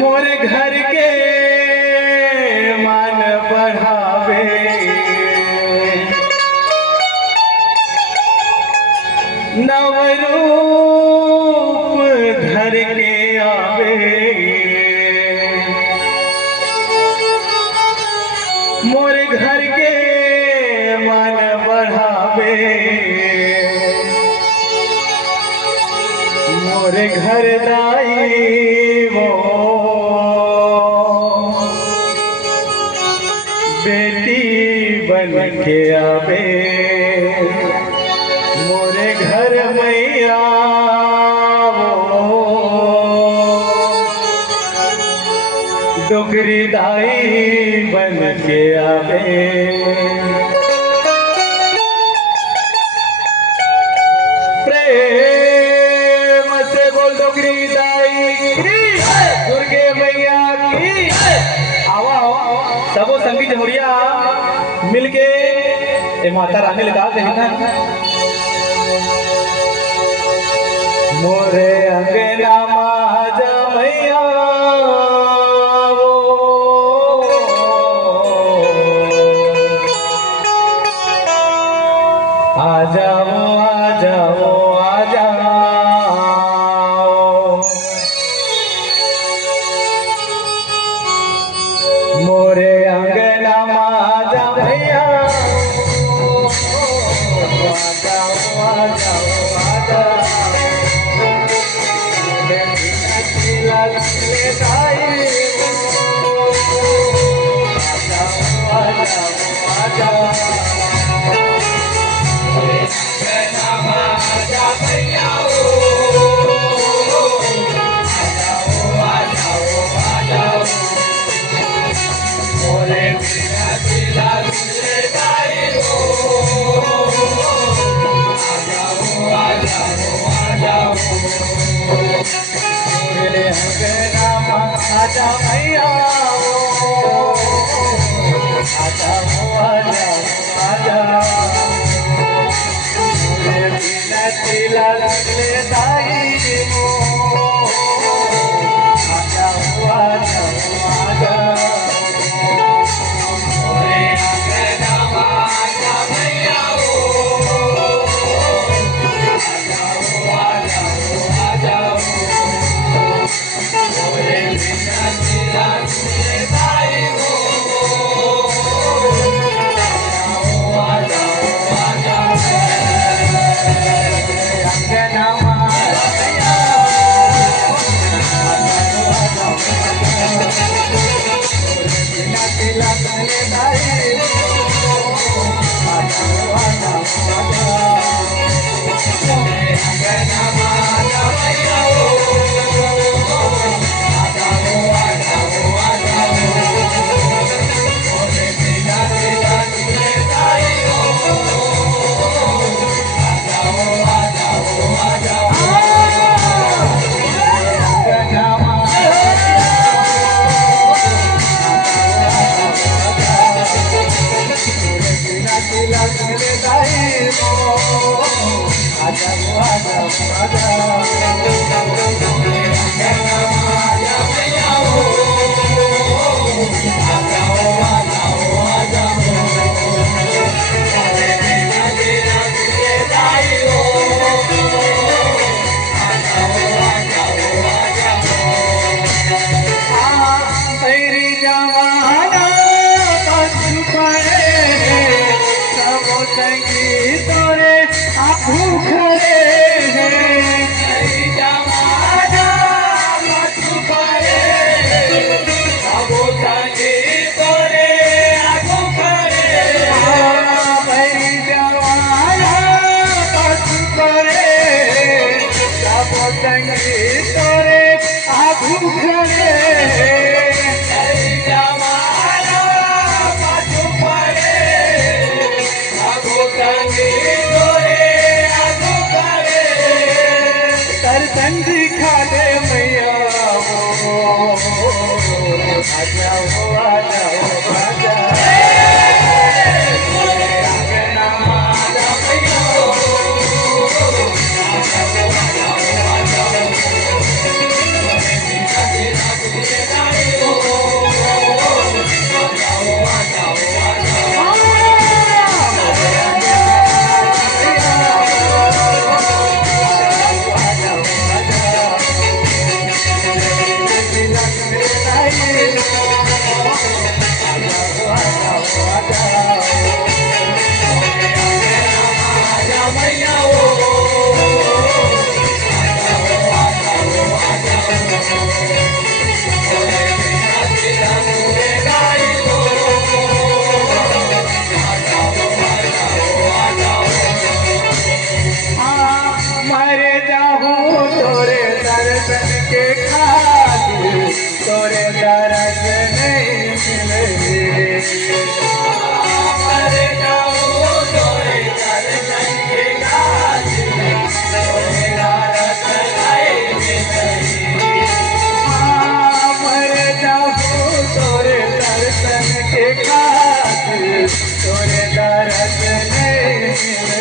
मोरे घर के मान बढ़ावे, नवरूप धर के आवे, मोरे घर के मान बढ़ावे, मोरे घर दाई वो बेटी बन के आवे, मोरे घर मैया वो डोगरी दाई बन के आवे। प्रेम से बोल डोगरी दाई की, दुर्गे मैया की। आवा सबो संगी जमुरिया मिलके ए माता रानी लगा देना। मोरे अंगना माजा मैया वो, आ जाओ आ जाओ आ जाओ, मोरे अंगना माजा भैया आ जाओ आ जाओ आ जाओ, आजा मैया आजा आजा आजा, तिला लगले दाई वो, आजा आजा आजा, मोरे अंगना आजा मैया वो, आजा आजा आजा, मोरे तिला लगले दाई वो, आजा आजा आजा, अंगना माया तिला लगले दाई वो, आजा आजा आजा, मोरे अंगना माया मैया वो, संधि खा दे मैया आ जाओ आ जाओ आ जाओ मरे जाऊं तोरे दर्शन के खातिर तोरे दर्द नहीं मिले मरे जाऊं तोरे दर्शन के खातिर तोरे दर्द नहीं मिले मरे जाऊं तोरे दर्शन के खातिर तोरे दर्द नहीं मिले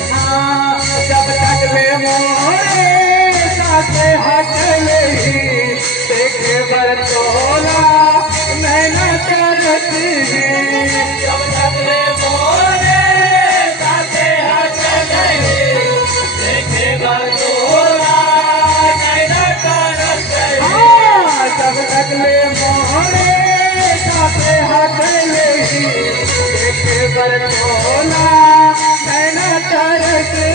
जब तक में मोरे साथे हट नहीं देखे बरतोला नैना करती जब तक में मोरे साथे हट नहीं देखे बरतोला नैना करती जब तक में मोरे साथे हट नहीं देखे बरतोला नैना करती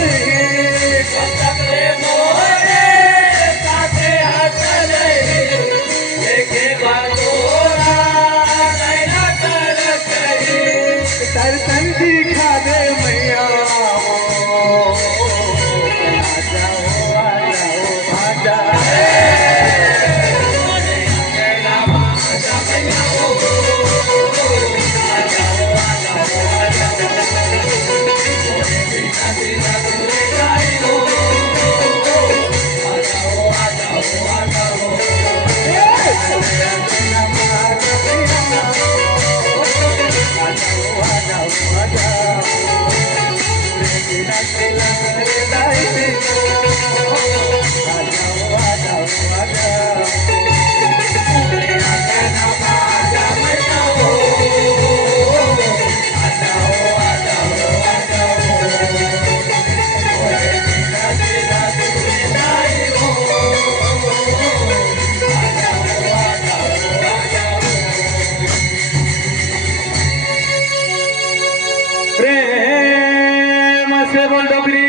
दर्शन दिखा दे मैया आ जाओ आ जाओ प्रेम से बोल डोगरी